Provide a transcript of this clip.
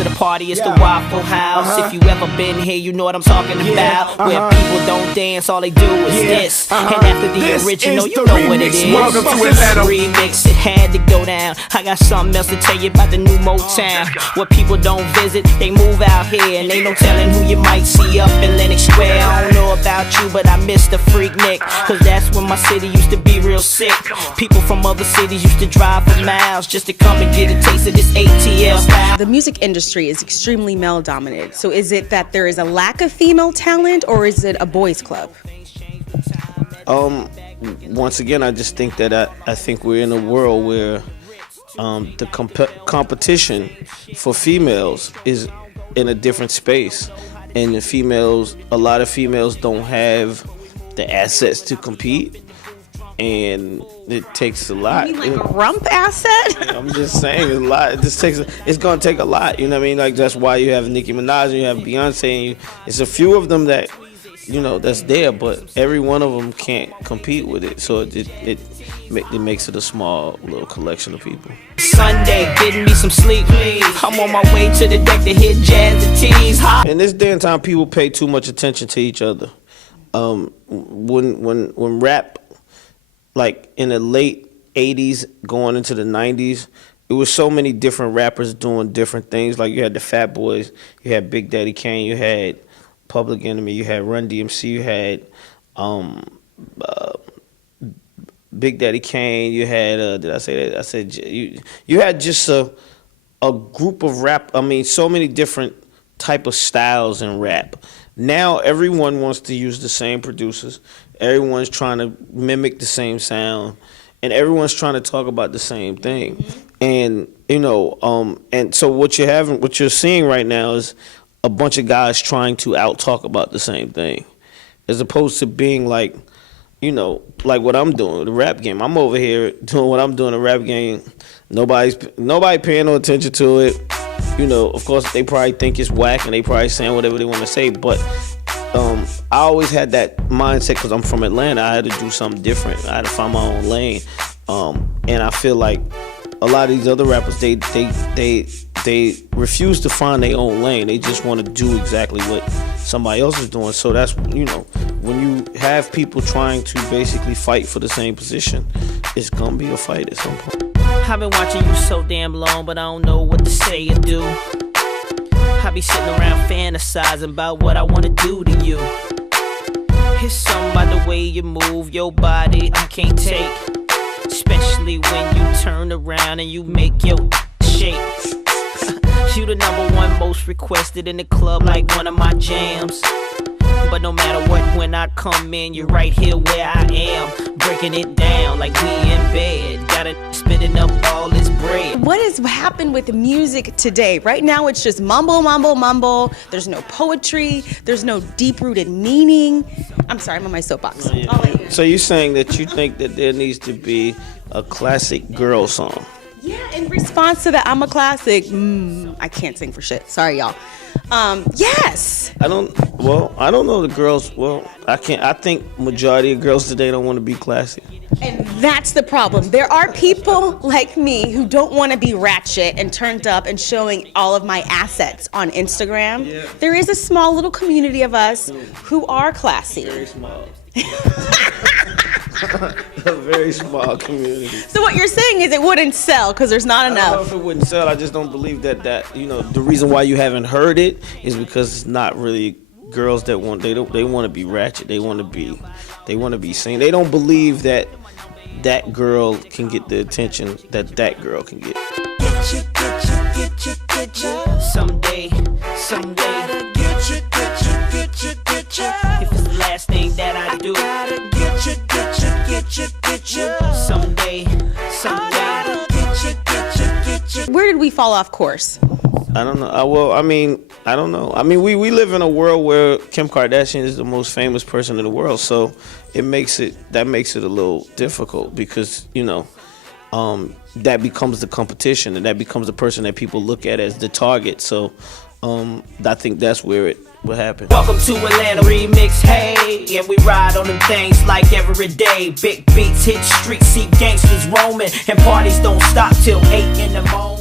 after the party, it's the Waffle House. If you ever been here, you know what I'm talking about. Where people don't dance, all they do is this. And after the original, you know what it is. Welcome to Atlanta. Remix, it had to go down. I got something else to tell you about the new Motown. What people don't visit, they move out here. And ain't no telling who you might see up in Lenox Square. I don't know about you, but I miss the Freaknik. Cause that's when my city used to be real sick. People from other cities used to drive for miles just to come and get a taste of this ATL style. The music industry is extremely male dominated. So is it that there is a lack of female talent, or is it a boys club? Once again, I just think that I think we're in a world where the competition for females is in a different space, and a lot of females don't have the assets to compete, and it takes a lot. You mean like a rump asset? I'm just saying, it's a lot. It's gonna take a lot. You know what I mean? Like, that's why you have Nicki Minaj and you have Beyonce. And it's a few of them that, you know, that's there, but every one of them can't compete with it. So it makes it a small little collection of people. Sunday, getting me some sleep. I'm on my way to the deck to hit jazz and tease. In this day and time, people pay too much attention to each other. When rap, like in the late 80s going into the 90s, it was so many different rappers doing different things. Like, you had the Fat Boys, you had Big Daddy Kane, you had Public Enemy, you had Run DMC, you had Big Daddy Kane, you had did I say that? I said you had just a group of rap. I mean, so many different type of styles in rap. Now everyone wants to use the same producers. Everyone's trying to mimic the same sound, and everyone's trying to talk about the same thing. And you know, and so what you're seeing right now is a bunch of guys trying to out-talk about the same thing, as opposed to being like, you know, like what I'm doing, the rap game. I'm over here doing what I'm doing, the rap game. Nobody paying no attention to it. You know, of course, they probably think it's whack, and they probably saying whatever they want to say. But I always had that mindset because I'm from Atlanta. I had to do something different. I had to find my own lane. And I feel like a lot of these other rappers, they refuse to find their own lane. They just want to do exactly what somebody else is doing. So that's, you know, when you have people trying to basically fight for the same position, it's gonna be a fight at some point. I've been watching you so damn long, but I don't know what to say or do. I be sitting around fantasizing about what I wanna do to you. It's something about the way you move your body I can't take, especially when you turn around and you make your shake. You the #1 most requested in the club, like one of my jams. But no matter what, when I come in, you're right here where I am, breaking it down like we in bed. Gotta spending up all this bread. What has happened with music today? Right now, it's just mumble, mumble, mumble. There's no poetry. There's no deep-rooted meaning. I'm sorry, I'm on my soapbox. Oh, yeah. So you're saying that you think that there needs to be a classic girl song? Yeah, in response to the I'm a classic, I can't sing for shit. Sorry, y'all. Yes. I don't know the girls. Well, I think majority of girls today don't want to be classy. And that's the problem. There are people like me who don't want to be ratchet and turned up and showing all of my assets on Instagram. Yeah. There is a small little community of us who are classy. Very small. A very small community. So what you're saying is it wouldn't sell because there's not enough. I don't know if it wouldn't sell. I just don't believe that you know, the reason why you haven't heard it is because it's not really girls that want to be ratchet. They want to be seen. They don't believe that girl can get the attention that girl can get. Someday. If it's the last thing that I do. Someday. Where did we fall off course? I don't know. I don't know. I mean, we live in a world where Kim Kardashian is the most famous person in the world, so that makes it a little difficult because, you know, that becomes the competition and that becomes the person that people look at as the target. So I think that's where it will happen. Welcome to Atlanta Remix, hey, and we ride on them things like every day. Big beats hit streets, see gangsters roaming, and parties don't stop till 8 in the morning.